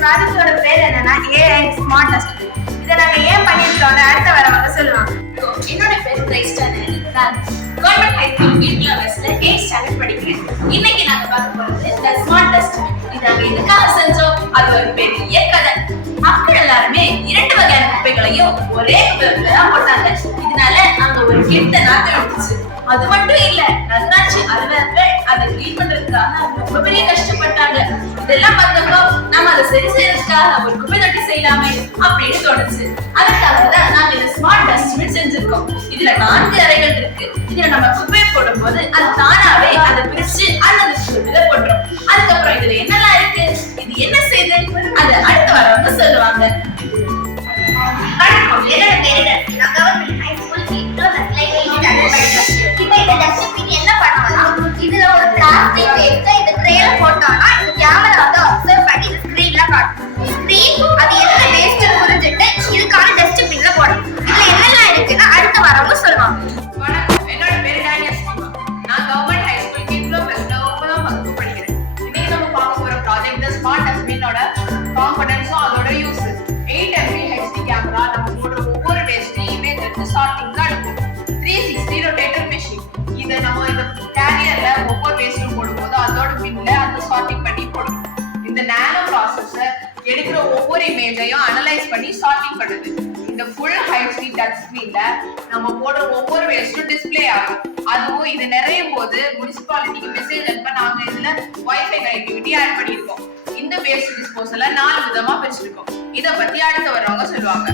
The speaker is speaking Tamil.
ப்ராஜெக்டோட பேர் என்னன்னா AI ஸ்மார்ட் டஸ்ட்பின். இதை நாங்க ஏன் பண்ணிருக்கோம்னு அடுத்த வரவங்க சொல்லுவாங்க. என்னோட பேர் கிரைஸ்டான நான் கவர்மெண்ட் ஹை ஸ்கூல் கிளவர்ஸ்ல 8th ஸ்டாண்டர்ட் படிக்கிறேன். இன்னைக்கு நாங்க பார்க்க போறது தி ஸ்மார்ட் டஸ்ட்பின். இது நாங்க எதுக்காக செஞ்சோம்? அது ஒரு பெரிய கதை. மக்கள் எல்லாருமே 2 வகையான குப்பைகளையும் ஒரே குப்பையில தான் போட்டாங்க. இதனால அங்க ஒரு கெட்ட நாத்தம் எடுத்துச்சு. அது மட்டும் இல்ல, நகராட்சி அலுவலர்கள் அதை கிளீன் பண்றதுக்காக ரொம்ப பெரிய கஷ்டப்பட்டாங்க. இதெல்லாம் பார்த்தப்போ நம்ம அதை சரி செய்யறதுக்காக ஒரு குப்பை தொட்டி செய்யலாமே அப்படின்னு தோணுச்சு. அதுக்காக தான் நாங்க இந்த ஸ்மார்ட் டஸ்ட்பின் செஞ்சிருக்கோம். இதுல 4 அறைகள் இருக்கு. இதுல நம்ம குப்பையை போடும் போது அது தானாவே அதை பிரிச்சு அந்த தொட்டில போட்டுரும். அதுக்கப்புறம் இதுல என்னெல்லாம் இருக்கு, இது என்ன செய்யுது, அதை அடுத்த வரவங்க சொல்லுவாங்க. வணக்கம், என்னோட பேரு நான் கவர்மெண்ட் ஹை ஸ்கூல் கிளவர்ஸ்ல 8th ஸ்டாண்டர்ட் படிக்கிறேன். இப்போ இந்த டஸ்ட்பின் என்ன பண்ணுவோம்னா, இதுல ஒரு பிளாஸ்டிக் வேஸ்ட் இந்த ட்ரேல போட்டோம்னா இந்த கேமரா வந்து அப்சர்வ் பண்ணி இந்த ஸ்கிரீன்ல காட்டும். ஸ்கிரீன் அது என்ன வேஸ்ட் புரிஞ்சுட்டு இதுக்கான டஸ்ட்பின்ல போடும். இதுல என்னெல்லாம் இருக்குன்னா அடுத்த வரவங்க சொல்லுவாங்க. வணக்கம், என்னோட பேரு டானியல் சிவா. நான் கவர்மெண்ட் ஹை ஸ்கூல் கிளவர்ஸ்ல 9ஆம் வகுப்பு படிக்கிறேன். இன்னைக்கு நம்ம பார்க்க போற ப்ராஜெக்ட் தி ஸ்மார்ட் டஸ்ட்பினோட காம்போனன்ட்ஸும் அதோட யூஸ். 8 MP HD கேமரா நம்ம போடுற ஒவ்வொரு வேஸ்ட்டையும் இமேஜ் எடுத்து சார்ட்டிங்க்கு அனுப்பும். 360 ரொட்டேட்டர் மெஷின். இதை நம்ம இந்த கேரியர்ல ஒவ்வொரு வேஸ்ட்டும் போடும்போது அதோட பின்ல அந்த சார்ட்டிங் பண்ணி போடும். இந்த நானோ ப்ராசஸர் எடுக்கிற ஒவ்வொரு இமேஜையும் அனலைஸ் பண்ணி சார்ட்டிங் பண்ணுது. இந்த ஃபுல் ஹை ஸ்பீட் டச் ஸ்கிரீன்ல நம்ம போடுற ஒவ்வொரு வேஸ்ட்டும் டிஸ்ப்ளே ஆகும். அதுவும் இது நிறையும் போது முனிசிபாலிட்டிக்கு மெசேஜ் அனுப்ப நாங்க இதுல வைஃபை கனெக்டிவிட்டி ஆட் பண்ணியிருக்கோம். இந்த வேஸ்ட் டிஸ்போசலை 4 விதமா பிரிச்சிருக்கோம். இதை பத்தி அடுத்து வர்றவங்க சொல்லுவாங்க.